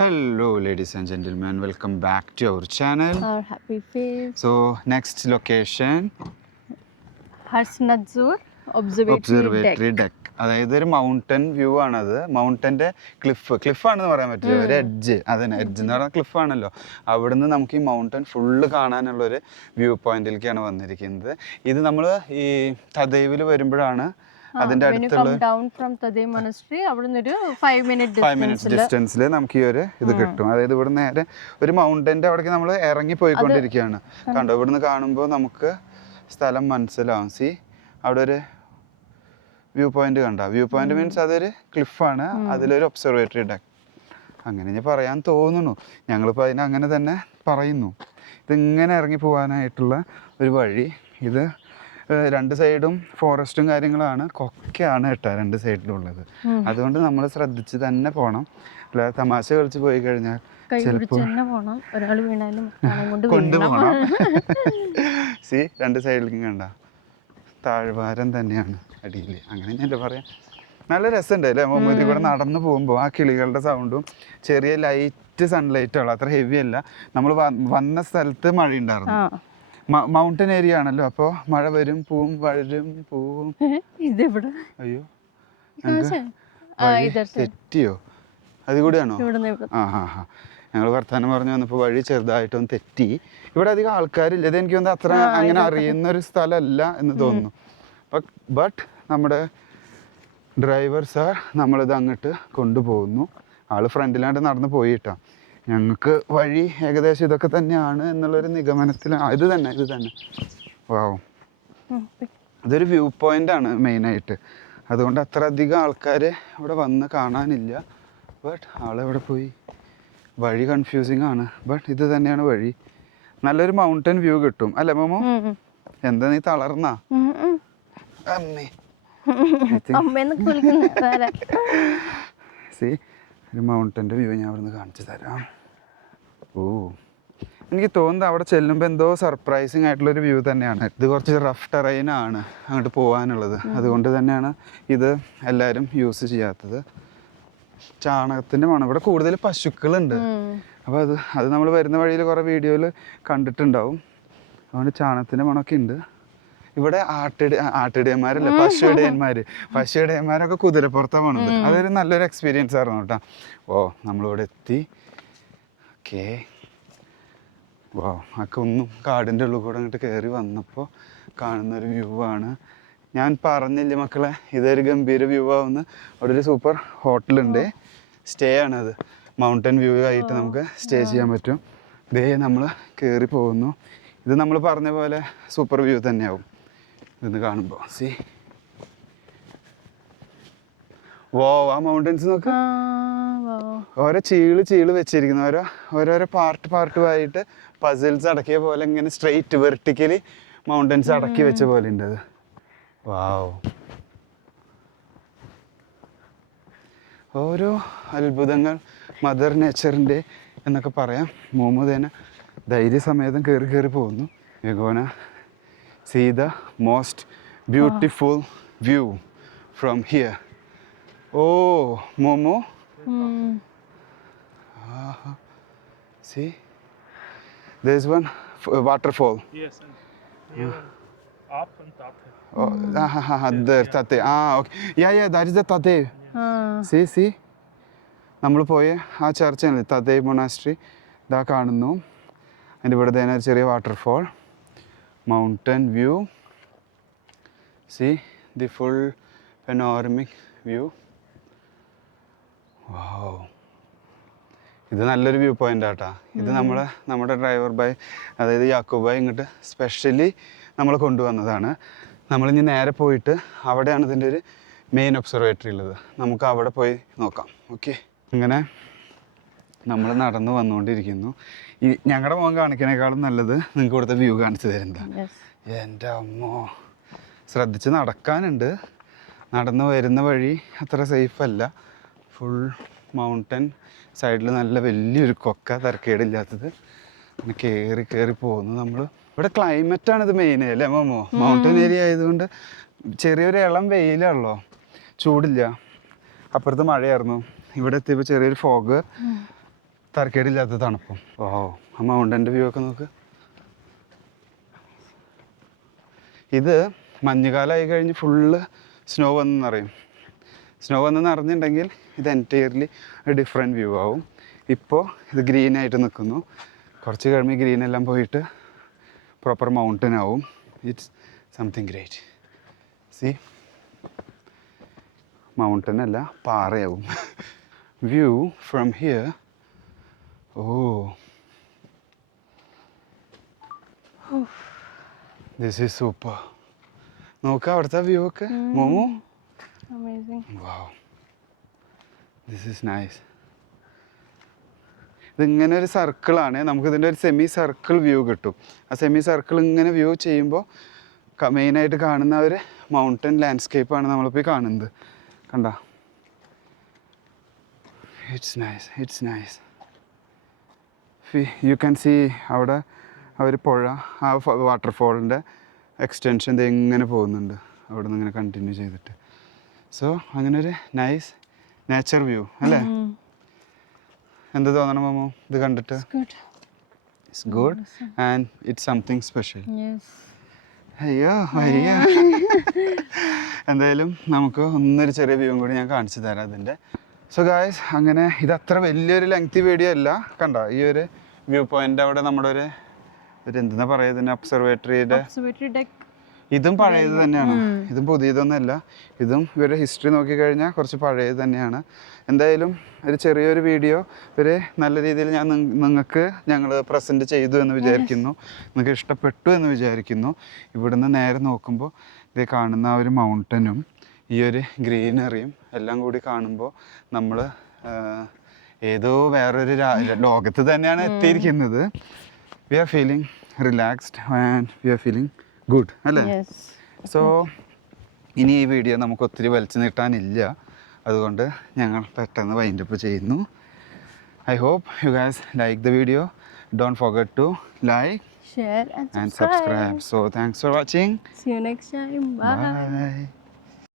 Hello, ladies and gentlemen. Welcome back to our channel. Our happy face. So, next location, Harsnatzur Observatory Deck. അതായത് ഒരു mountain view ആണത്. മൗണ്ടൻ്റെ ക്ലിഫാണെന്ന് പറയാൻ പറ്റില്ല, ഒരു edge. അതിന് എഡ്ജ് എന്ന് പറഞ്ഞാൽ ക്ലിഫാണല്ലോ. അവിടുന്ന് നമുക്ക് ഈ മൗണ്ടൻ ഫുള്ള് കാണാനുള്ളൊരു വ്യൂ പോയിന്റിലേക്കാണ് വന്നിരിക്കുന്നത്. ഇത് നമ്മൾ ഈ തദൈവിൽ വരുമ്പോഴാണ് അതിൻ്റെ അടുത്തുള്ള 5 minute ഡിസ്റ്റൻസിൽ നമുക്ക് ഈ ഒരു ഇത് കിട്ടും. അതായത് ഇവിടെ നേരെ ഒരു മൗണ്ടൻ്റെ അവിടേക്ക് നമ്മൾ ഇറങ്ങി പോയിക്കൊണ്ടിരിക്കുകയാണ്. കണ്ടോ, ഇവിടുന്ന് കാണുമ്പോൾ നമുക്ക് സ്ഥലം മനസ്സിലാവും. സി അവിടെ ഒരു വ്യൂ പോയിന്റ് കണ്ട. വ്യൂ പോയിന്റ് മീൻസ് അതൊരു ക്ലിഫാണ്, അതിലൊരു ഒബ്സർവേറ്ററി ഡെക്ക്. അങ്ങനെ ഞാൻ പറയാൻ തോന്നുന്നു. ഞങ്ങളിപ്പോൾ അതിനെ അങ്ങനെ തന്നെ പറയുന്നു. ഇതിങ്ങനെ ഇറങ്ങി പോകാനായിട്ടുള്ള ഒരു വഴി. ഇത് രണ്ട് സൈഡും ഫോറസ്റ്റും കാര്യങ്ങളാണ്, കൊക്കയാണ് കേട്ടോ രണ്ട് സൈഡിലുള്ളത്. അതുകൊണ്ട് നമ്മൾ ശ്രദ്ധിച്ച് തന്നെ പോകണം. അല്ലാതെ തമാശ കളിച്ച് പോയി കഴിഞ്ഞാൽ ചിലപ്പോൾ കൊണ്ടുപോകണം. സി രണ്ട് സൈഡിലേക്കും കണ്ട താഴ്വാരം തന്നെയാണ് അടിയിൽ. അങ്ങനെ ഞാൻ പറയാം, നല്ല രസമുണ്ട് അല്ലേ മുമ്പ് കൂടെ നടന്നു പോകുമ്പോൾ. ആ കിളികളുടെ സൗണ്ടും ചെറിയ ലൈറ്റ് സൺലൈറ്റുള്ള, അത്ര ഹെവി അല്ല. നമ്മൾ വന്ന സ്ഥലത്ത് മഴ ഉണ്ടായിരുന്നു. മൗണ്ടൻ ഏരിയ ആണല്ലോ, അപ്പോൾ മഴ വരും പോവും വരും പോവും. അയ്യോ തെറ്റിയോ? അത് കൂടിയാണോ? ഞങ്ങൾ വർത്തമാനം പറഞ്ഞു വന്നപ്പോൾ വഴി ചെറുതായിട്ടൊന്ന് തെറ്റി. ഇവിടെ അധികം ആൾക്കാരില്ല. ഇത് എനിക്ക് തോന്നുന്നു അത്ര അങ്ങനെ അറിയുന്നൊരു സ്ഥലമല്ല എന്ന് തോന്നുന്നു. ബട്ട് നമ്മുടെ ഡ്രൈവർ സാർ നമ്മളിത് അങ്ങോട്ട് കൊണ്ടുപോകുന്നു. ആൾ ഫ്രണ്ടിലാണ്ട് നടന്ന് പോയിട്ടാ. ഞങ്ങൾക്ക് വഴി ഏകദേശം ഇതൊക്കെ തന്നെയാണ് എന്നുള്ളൊരു നിഗമനത്തിൽ. ഇത് തന്നെ വാവ്, ഇതൊരു വ്യൂ പോയിന്റ് ആണ് മെയിനായിട്ട്. അതുകൊണ്ട് അത്ര അധികം ആൾക്കാർ ഇവിടെ വന്ന് കാണാനില്ല. ബട്ട് ആളെവിടെ പോയി? വഴി കൺഫ്യൂസിങ് ആണ്. ബട്ട് ഇത് തന്നെയാണ് വഴി. നല്ലൊരു മൗണ്ടൻ വ്യൂ കിട്ടും അല്ലേ മോമോ? എന്താ നീ തളർന്നാ? ഒരു മൗണ്ടൻ്റെ വ്യൂ ഞാൻ അവിടെ നിന്ന് കാണിച്ചു തരാം. ഓ, എനിക്ക് തോന്നുന്നത് അവിടെ ചെല്ലുമ്പോൾ എന്തോ സർപ്രൈസിങ് ആയിട്ടുള്ളൊരു വ്യൂ തന്നെയാണ്. ഇത് കുറച്ച് റഫ് ടെറൈനാണ് അങ്ങോട്ട് പോകാനുള്ളത്. അതുകൊണ്ട് തന്നെയാണ് ഇത് എല്ലാവരും യൂസ് ചെയ്യാത്തത്. ചാണകത്തിൻ്റെ മണം. ഇവിടെ കൂടുതൽ പശുക്കളുണ്ട്. അപ്പോൾ അത് നമ്മൾ വരുന്ന വഴിയിൽ കുറേ വീഡിയോയിൽ കണ്ടിട്ടുണ്ടാവും. അതുകൊണ്ട് ചാണകത്തിൻ്റെ മണമൊക്കെ ഉണ്ട്. ഇവിടെ ആട്ടിടയന്മാരല്ല, പശുവിടയന്മാരൊക്കെ കുതിരപ്പുറത്താണ് പോണത്. അതൊരു നല്ലൊരു എക്സ്പീരിയൻസ് ആയിരുന്നു കേട്ടോ. ഓ, നമ്മളിവിടെ എത്തി. ഓക്കേ, വാ, ആ കുന്നും കാടിൻ്റെ ഉള്ളിൽ കൂടെ അങ്ങോട്ട് കയറി വന്നപ്പോൾ കാണുന്നൊരു വ്യൂ ആണ്. ഞാൻ പറഞ്ഞില്ലേ മക്കളെ, ഇതൊരു ഗംഭീര വ്യൂ ആവുന്ന. അവിടെ ഒരു സൂപ്പർ ഹോട്ടലുണ്ട്, സ്റ്റേ ആണത്. മൗണ്ടൻ വ്യൂ ആയിട്ട് നമുക്ക് സ്റ്റേ ചെയ്യാൻ പറ്റും. ദേ നമ്മൾ കയറി പോകുന്നു. ഇത് നമ്മൾ പറഞ്ഞ പോലെ സൂപ്പർ വ്യൂ തന്നെയാവും ഇതെന്ന് കാണുമ്പോൾ. സി വോ, ആ മൗണ്ടൻസ് നോക്ക്. ഓരോ ചീള് വെച്ചിരിക്കുന്നു. ഓരോരോ പാർട്ടുമായിട്ട് പസിൽസ് അടക്കിയ പോലെ ഇങ്ങനെ സ്ട്രെയിറ്റ് വെർട്ടിക്കലി മൗണ്ടൻസ് അടക്കി വെച്ച പോലെ ഉണ്ട് അത്. വാവ്, ഓരോ അത്ഭുതങ്ങൾ മദർ നേച്ചറിൻ്റെ എന്നൊക്കെ പറയാം. മോമുദേന ധൈര്യസമേതം കയറി പോകുന്നു. We're gonna see the most beautiful view from here. Oh, Momo. See, there's one waterfall. Yes, and here up and top. Oh, there, Tate. Okay. Yeah, that is the Tate. See. നമ്മൾ പോയ ആ ചർച്ചാണ് തദൈ monastery. ഇതാ കാണുന്നു. അതിൻ്റെ ഇവിടെ തന്നെ ഒരു ചെറിയ waterfall, mountain view. See the full panoramic view. Wow, ഇത് നല്ലൊരു വ്യൂ പോയിൻ്റ് ആട്ടാ. ഇത് നമ്മുടെ ഡ്രൈവർ ബൈ, അതായത് യാക്കൂബ് ബൈ ഇങ്ങോട്ട് സ്പെഷ്യലി നമ്മൾ കൊണ്ടുവന്നതാണ്. നമ്മളിനി നേരെ പോയിട്ട് അവിടെയാണ് ഇതിൻ്റെ ഒരു മെയിൻ ഒബ്സർവേറ്ററി ഉള്ളത്. നമുക്ക് അവിടെ പോയി നോക്കാം. ഓക്കെ, ഇങ്ങനെ നമ്മൾ നടന്ന് വന്നുകൊണ്ടിരിക്കുന്നു. ഈ ഞങ്ങളുടെ മുഖം കാണിക്കണേക്കാളും നല്ലത് നിങ്ങൾക്ക് ഇവിടുത്തെ വ്യൂ കാണിച്ചു തരുന്നതാണ്. എൻ്റെ അമ്മോ, ശ്രദ്ധിച്ച് നടക്കാനുണ്ട്. നടന്ന് വരുന്ന വഴി അത്ര സേഫ് അല്ല. ഫുൾ മൗണ്ടൻ സൈഡിൽ നല്ല വലിയൊരു കൊക്ക, തരക്കേടില്ലാത്തത്. അങ്ങനെ കയറി പോകുന്നു നമ്മൾ. ഇവിടെ ക്ലൈമറ്റാണിത് മെയിൻ അല്ലേ മോമോ? മൗണ്ടൻ ഏരിയ ആയതുകൊണ്ട് ചെറിയൊരു ഇളം വെയിലാണല്ലോ, ചൂടില്ല. അപ്പുറത്ത് മഴയായിരുന്നു. ഇവിടെ എത്തിയപ്പോൾ ചെറിയൊരു ഫോഗ്. തരക്കേടില്ലാത്ത തണുപ്പും. ഓ ആ മൗണ്ടൻ്റെ വ്യൂ ഒക്കെ നോക്ക്. ഇത് മഞ്ഞുകാലമായി കഴിഞ്ഞ് ഫുള്ള് സ്നോ വന്നെന്നറിയും. സ്നോ വന്നെന്ന് അറിഞ്ഞിട്ടുണ്ടെങ്കിൽ ഇത് എൻറ്റയർലി ഒരു ഡിഫറെൻറ്റ് വ്യൂ ആവും. ഇപ്പോൾ ഇത് ഗ്രീനായിട്ട് നിൽക്കുന്നു. കുറച്ച് കഴിയുമ്പോൾ ഗ്രീൻ എല്ലാം പോയിട്ട് പ്രോപ്പർ മൗണ്ടൻ ആവും. It's something great. See mountain അല്ല, പാറയാവും. View from here. Oh this is super. നോക്കാം അവിടുത്തെ വ്യൂ ഒക്കെ. Momo Amazing. Wow, this is nice. ഇതിങ്ങനെ ഒരു സർക്കിളാണ്. നമുക്കിതിൻ്റെ ഒരു സെമി സർക്കിൾ വ്യൂ കിട്ടും. ആ സെമി സർക്കിൾ ഇങ്ങനെ വ്യൂ ചെയ്യുമ്പോൾ മെയിനായിട്ട് കാണുന്ന ഒരു മൗണ്ടൻ ലാൻഡ്സ്കേപ്പാണ് നമ്മളിപ്പോൾ കാണുന്നത്. കണ്ട, it's nice, it's nice. You can see അവിടെ ഒരു പുഴ, ആ വാട്ടർഫോളിൻ്റെ എക്സ്റ്റൻഷൻ ഇത് എങ്ങനെ പോകുന്നുണ്ട് അവിടെ നിന്ന് ഇങ്ങനെ കണ്ടിന്യൂ ചെയ്തിട്ട്. സോ അങ്ങനെ ഒരു നൈസ് നേച്ചർ വ്യൂ അല്ലേ? എന്ത് തോന്നണം മാമോ ഇത് കണ്ടിട്ട്? Good. It's good and it's something special. Yes. അയ്യോ അയ്യോ. എന്തായാലും നമുക്ക് ഒന്നൊരു ചെറിയ വ്യൂ കൂടി ഞാൻ കാണിച്ചു തരാം അതിൻ്റെ. സോ ഗായ്സ്, അങ്ങനെ ഇത് അത്ര വലിയൊരു ലെങ്തി വീഡിയോ അല്ല. കണ്ടോ ഈ ഒരു വ്യൂ പോയിൻ്റ് അവിടെ നമ്മുടെ ഒരു എന്താ പറയുക ഇതിന് ഒബ്സർവേറ്ററിയുടെ Observatory deck. ഇതും പഴയത് തന്നെയാണ്. ഇതും പുതിയതൊന്നുമല്ല. ഇതും ഇവരുടെ ഹിസ്റ്ററി നോക്കിക്കഴിഞ്ഞാൽ കുറച്ച് പഴയത് തന്നെയാണ്. എന്തായാലും ഒരു ചെറിയൊരു വീഡിയോ ഒരു നല്ല രീതിയിൽ നിങ്ങൾക്ക് ഞങ്ങൾ പ്രസൻറ്റ് ചെയ്തു എന്ന് വിചാരിക്കുന്നു. നിങ്ങൾക്ക് ഇഷ്ടപ്പെട്ടു എന്ന് വിചാരിക്കുന്നു. ഇവിടുന്ന് നേരെ നോക്കുമ്പോൾ ഇത് കാണുന്ന ആ ഒരു മൗണ്ടനും ഈ ഒരു ഗ്രീനറിയും എല്ലാം കൂടി കാണുമ്പോൾ നമ്മൾ ഏതോ വേറൊരു ലോകത്ത് തന്നെയാണ് എത്തിയിരിക്കുന്നത്. We are feeling relaxed and we are feeling good അല്ലേ? Yes. സോ ഇനി ഈ വീഡിയോ നമുക്ക് ഒത്തിരി വലിച്ചു നീട്ടാനില്ല. അതുകൊണ്ട് ഞങ്ങൾ പെട്ടെന്ന് വൈൻഡപ്പ് ചെയ്യുന്നു. I hope you guys like the video. Don't forget to like Share and and subscribe. subscribe. So thanks for watching. See you next time. Bye. Bye.